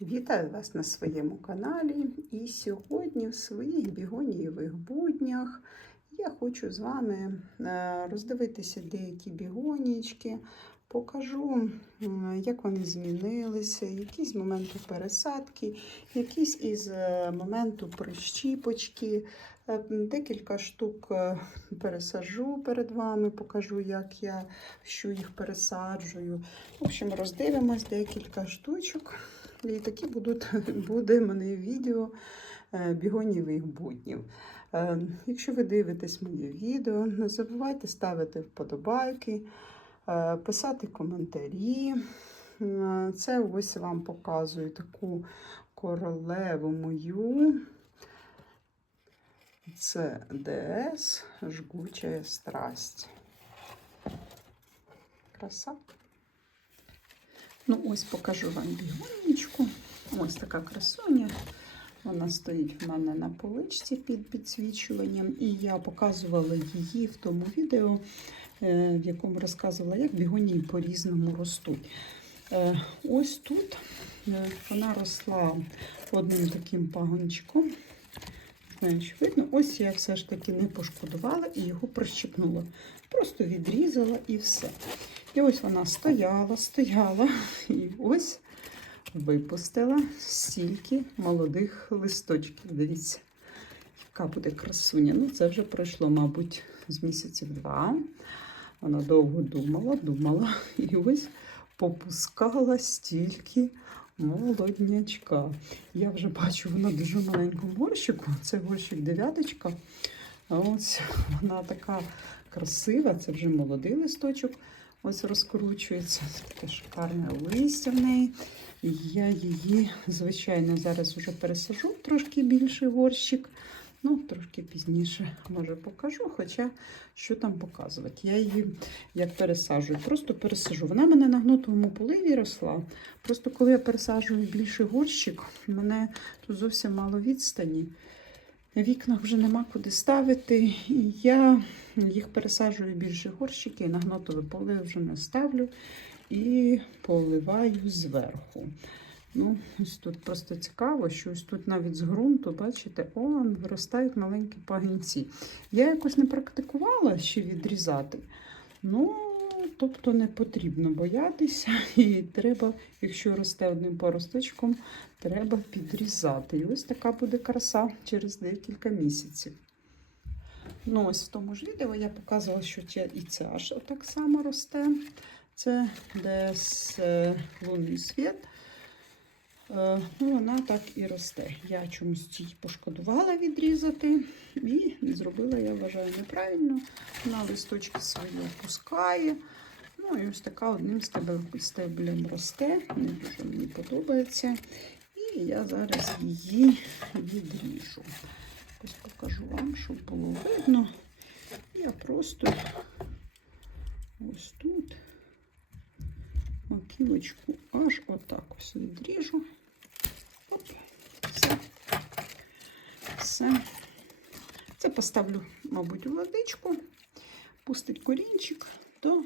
Вітаю вас на своєму каналі. І сьогодні в своїх бігонієвих буднях я хочу з вами е, роздивитися деякі бігонічки, покажу, як вони змінилися, якісь моменти пересадки, якісь із е, моменту прищіпочки. Е, Декілька штук пересаджу перед вами, покажу, як я що їх пересаджую. В общем, роздивимось декілька штучок. І такі будуть, буде в мене відео е, бігонівих буднів. Е, Якщо ви дивитесь моє відео, не забувайте ставити вподобайки, е, писати коментарі. Це ось вам показую таку королеву мою. Це ДС жгуча страсть. Краса. Ну, ось покажу вам бігонечку. Ось така красуня. Вона стоїть в мене на поличці під підсвічуванням. І я показувала її в тому відео, е, в якому розказувала, як бігонії по-різному ростуть. Е, Ось тут е, вона росла одним таким пагончиком. Знаю, видно, ось я все ж таки не пошкодувала і його прищепнула. Просто відрізала і все. І ось вона стояла, стояла, і ось випустила стільки молодих листочків. Дивіться, яка буде красуня. Ну, це вже пройшло, мабуть, з місяців два. Вона довго думала, думала, і ось попускала стільки молоднячка. Я вже бачу, вона дуже маленькому горщику. Це горщик дев'яточка. Ось вона така красива, це вже молодий листочок. Ось розкручується. Таке шикарне листя в неї. Я її, звичайно, зараз вже пересажу трошки більший горщик. Ну, трошки пізніше, може, покажу, хоча що там показувати. Я її як пересаджую, просто пересажу. Вона в мене на гнутому поливі росла. Просто коли я пересаджую більший горщик, в мене тут зовсім мало відстані. На вікнах вже нема куди ставити. І я їх пересаджую в більші горщики, і на поле вже не ставлю і поливаю зверху. Ну, ось тут просто цікаво, що ось тут навіть з ґрунту, бачите, он виростають маленькі пагінці. Я якось не практикувала ще відрізати. Ну, тобто не потрібно боятися, і треба, якщо росте одним поросточком, треба підрізати. І ось така буде краса через декілька місяців. Ну, ось в тому ж відео я показувала, що і ця аж так само росте. Це десь е, лунний світ. Е, Ну, вона так і росте. Я чомусь її пошкодувала відрізати і зробила, я вважаю, неправильно. Вона листочки свої опускає. Ну і ось така одним стеблем росте. Не дуже мені подобається. І я зараз її відріжу. Ось покажу вам, щоб було видно. Я просто ось тут маківочку аж отак ось відріжу. Оп, все. Все. Це поставлю, мабуть, у водичку, пустить корінчик, то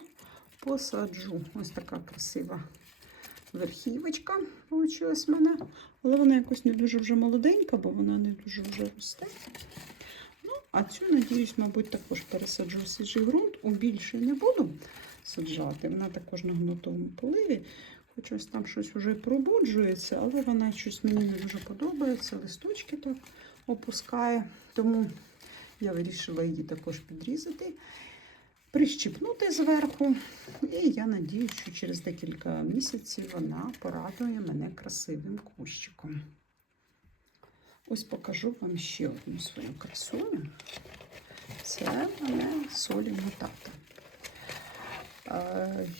посаджу. Ось така красива верхівочка вийшла в мене. Але вона якось не дуже вже молоденька, бо вона не дуже вже росте. Ну, а цю, надіюсь, мабуть, також пересаджу в свіжий ґрунт. У більше не буду саджати. Вона також на гнутовому поливі. Хоч ось там щось вже пробуджується, але вона щось мені не дуже подобається. Листочки так опускає. Тому я вирішила її також підрізати, прищіпнути зверху. І я надіюсь, що через декілька місяців вона порадує мене красивим кущиком. Ось покажу вам ще одну свою красуню. Це мене солі тата.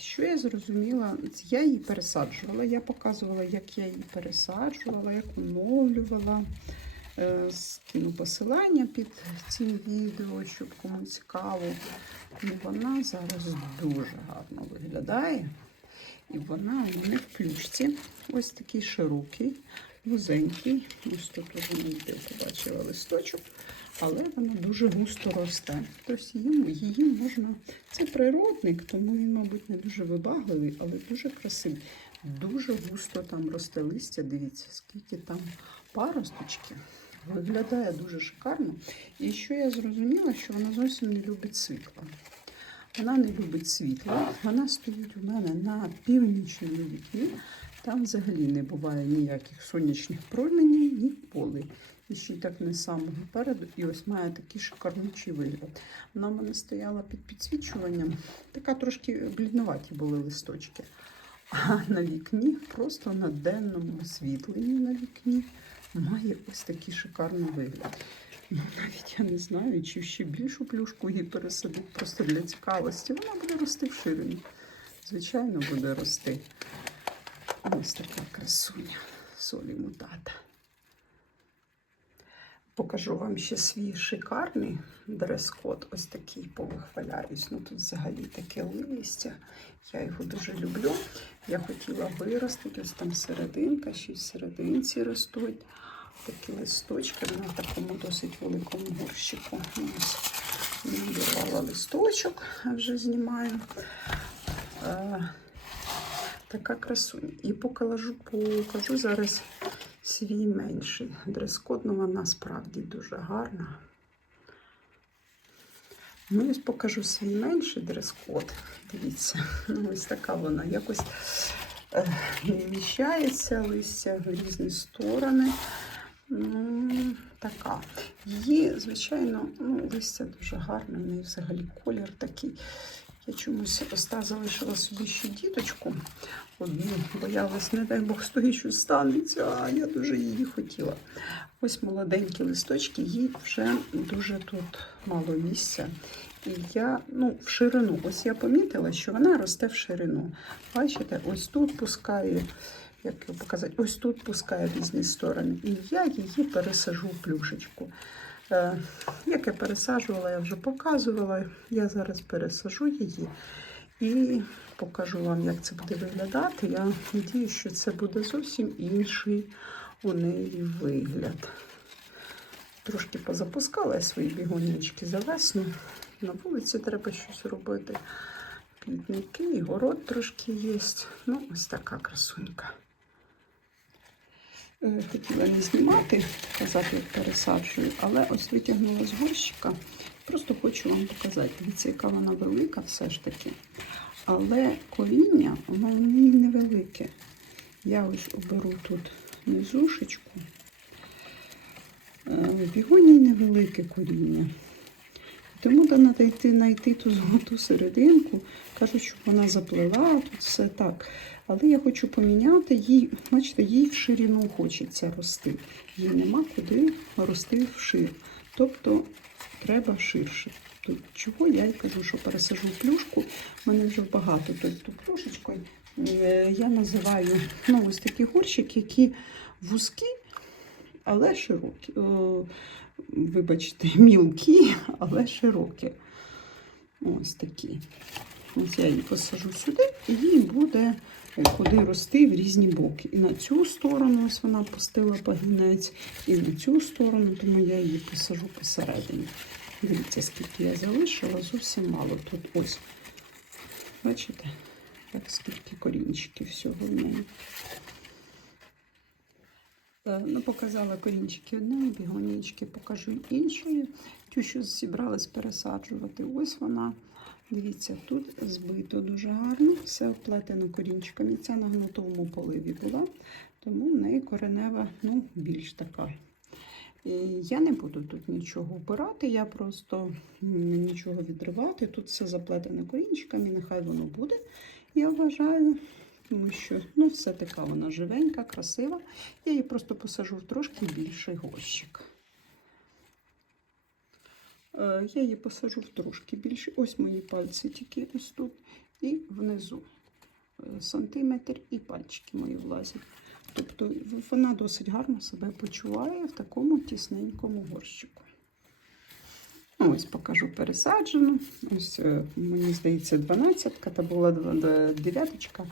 Що я зрозуміла, я її пересаджувала. Я показувала, як я її пересаджувала, як оновлювала. Е, Скину посилання під цим відео, щоб кому цікаво. І вона зараз дуже гарно виглядає. І вона у мене в плюшці. Ось такий широкий, вузенький. Ось тут вже не побачила листочок але вона дуже густо росте. Тобто її можна. Це природник, тому він, мабуть, не дуже вибагливий, але дуже красивий. Дуже густо там росте листя. Дивіться, скільки там паросточки. Виглядає дуже шикарно. І що я зрозуміла, що вона зовсім не любить світла. Вона не любить світла. Вона стоїть у мене на північному вікні. Там взагалі не буває ніяких сонячних променів, ні поли. І ще й так не з самого переду. І ось має такий шикарнючий вигляд. Вона в мене стояла під підсвічуванням. Така трошки блідноваті були листочки. А на вікні, просто на денному освітленні на вікні, має ось такий шикарний вигляд. Ну, навіть я не знаю, чи ще більшу плюшку її пересадити просто для цікавості. Вона буде рости в ширині. Звичайно, буде рости. Ось така красуня солі мутата. Покажу вам ще свій шикарний дрес-код. Ось такий повихваляюсь. Ну тут взагалі таке листя. Я його дуже люблю. Я хотіла виростити, ось там серединка, ще й серединці ростуть. Такі листочки, в такому досить великому горщику. Вирвала листочок, вже знімаю. Е, така красуня. І покажу, покажу зараз свій менший дрес-код, ну вона справді дуже гарна. Ну, ось покажу свій менший дрес-код. Дивіться, ну, ось така вона якось не вміщається листя в різні сторони. Ну, така. Її, звичайно, ну, листя дуже гарне, в неї взагалі колір такий. Я чомусь оста залишила собі ще діточку одну, боялась, не дай Бог, того, що станеться, а я дуже її хотіла. Ось молоденькі листочки, їй вже дуже тут мало місця. І я, ну, в ширину, ось я помітила, що вона росте в ширину. Бачите, ось тут пускає, як його показати, ось тут пускає в різні сторони. І я її пересажу в плюшечку. Е, Як я пересаджувала, я вже показувала. Я зараз пересажу її і покажу вам, як це буде виглядати. Я сподіваюся, що це буде зовсім інший у неї вигляд. Трошки позапускала я свої бігонічки за весну. На вулиці треба щось робити. Квітники, і город трошки є. Ну, ось така красунька. Е, Хотіла не знімати, казати, як пересаджую, але ось витягнула з горщика. Просто хочу вам показати. Дивіться, яка вона велика все ж таки. Але коріння, в ній невелике. Я ось оберу тут низушечку. Е, В бігонії невелике коріння. Тому треба йти знайти ту золоту серединку. Кажуть, щоб вона заплила, тут все так. Але я хочу поміняти їй, бачите, їй в ширину хочеться рости. Їй нема куди рости вшир. Тобто треба ширше. Тут чого я й кажу, що пересажу плюшку. У мене вже багато тут ту плюшечкою. Е, Я називаю ну, ось такі горщики, які вузькі, але широкі. О, Вибачте, мілкі, але широкі. Ось такі. Ось я її посажу сюди, і їй буде е, куди рости в різні боки. І на цю сторону ось вона пустила пагінець, і на цю сторону, тому я її посажу посередині. Дивіться, скільки я залишила, зовсім мало тут. Ось. Бачите, як скільки корінчиків всього в неї. Е, Ну, показала корінчики одної, бігонічки покажу іншої. Тю, що зібралась пересаджувати. Ось вона. Дивіться, тут збито дуже гарно, все оплетено корінчиками. Ця на гнутовому поливі була, тому в неї коренева ну, більш така. І Я не буду тут нічого вбирати, я просто нічого відривати. Тут все заплетено корінчиками, нехай воно буде, я вважаю. Тому що ну, все така вона живенька, красива. Я її просто посажу в трошки більший горщик. Е, Я її посажу трошки більше. Ось мої пальці тільки ось тут і внизу. Е, Сантиметр і пальчики мої влазять. Тобто вона досить гарно себе почуває в такому тісненькому горщику. Ну, Ось покажу пересаджену. Ось, е, мені здається, 12-ка, та була 9-ка.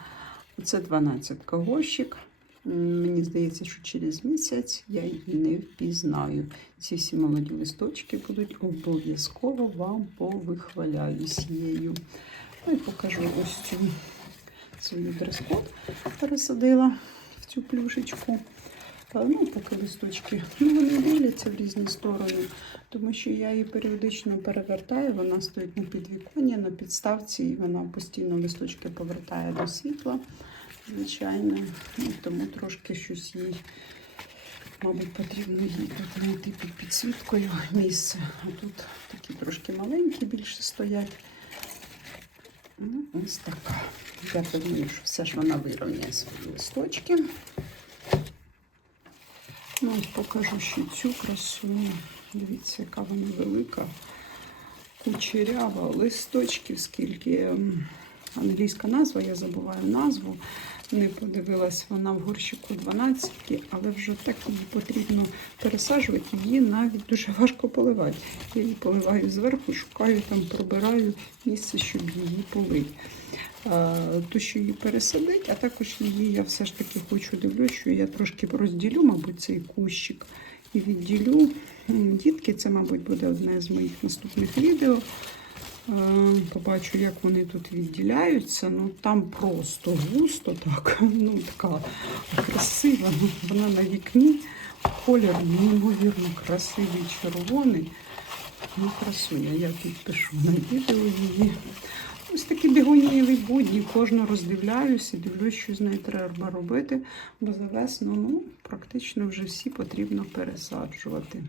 Оце 12-ка горщик. Мені здається, що через місяць я її не впізнаю. Ці всі молоді листочки будуть обов'язково вам повихваляюсь її. Ну і покажу ось цю свою дрес-код пересадила в цю плюшечку. Ну, поки листочки ну, вони дивляться в різні сторони, тому що я її періодично перевертаю. Вона стоїть на підвіконні, на підставці, і вона постійно листочки повертає до світла. Звичайно, ну, тому трошки щось їй, мабуть, потрібно їй тут знайти під підсвіткою місце. А тут такі трошки маленькі більше стоять. Ну, ось така. Я думаю, що все ж вона вирівняє свої листочки. Ну, покажу ще цю красуню. Дивіться, яка вона велика, кучерява, листочків, скільки ем, англійська назва, я забуваю назву. Не подивилась вона в горщику 12, але вже так її потрібно пересаджувати. Її навіть дуже важко поливати. Я її поливаю зверху, шукаю там, пробираю місце, щоб її полити. То, що її пересадить, а також її я все ж таки хочу дивлюсь, що я трошки розділю, мабуть, цей кущик і відділю. Дітки, це, мабуть, буде одне з моїх наступних відео. Побачу, як вони тут відділяються. Ну там просто густо так. Ну, така красива. Вона на вікні. Колір неймовірно красивий, червоний. Ну, красуня, я підпишу на відео її. Ось такі бігонієві будні. Кожну роздивляюся, дивлюсь, що з нею треба робити, бо за весну ну, практично вже всі потрібно пересаджувати.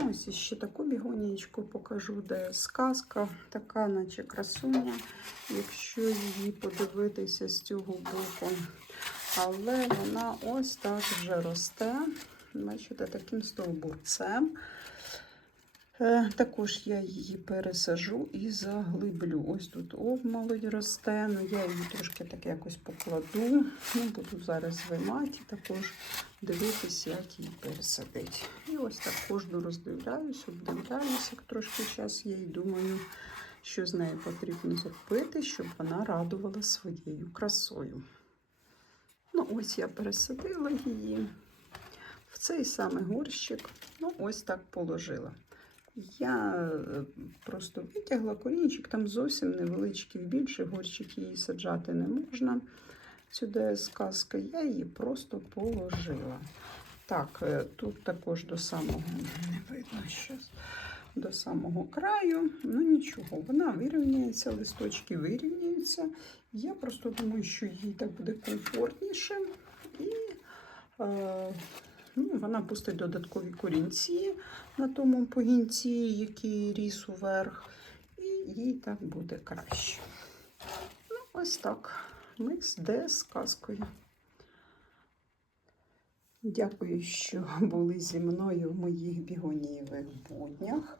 Ну, ось ще таку бігонієчку покажу, де сказка, така, наче красуня, якщо її подивитися з цього боку. Але вона ось так вже росте. Бачите, таким стовбурцем. Е, Також я її пересажу і заглиблю. Ось тут обмолодь росте. Ну, я її трошки так якось покладу. Ну, буду зараз виймати також дивитися, як її пересадити. І ось так кожну роздивляюсь, обдивляюсь, як трошки час і думаю, що з нею потрібно зробити, щоб вона радувала своєю красою. Ну, ось я пересадила її в цей самий горщик. Ну, ось так положила. Я е, просто витягла корінчик, там зовсім невеличкий, в більший горщик її саджати не можна. Сюди сказка, я її просто положила. Так, е, тут також до самого, не видно щас, до самого краю, ну нічого, вона вирівняється, листочки вирівняються. Я просто думаю, що їй так буде комфортніше. І е, ну, вона пустить додаткові корінці на тому погінці, який ріс уверх, і їй так буде краще. Ну, ось так. Микс де з казкою. Дякую, що були зі мною в моїх бігонієвих буднях.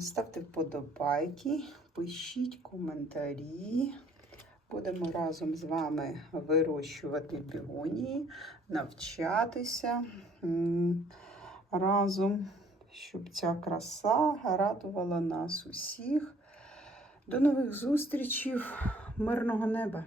Ставте вподобайки, пишіть коментарі. Будемо разом з вами вирощувати бігонії, навчатися разом, щоб ця краса радувала нас усіх. До нових зустрічей, мирного неба!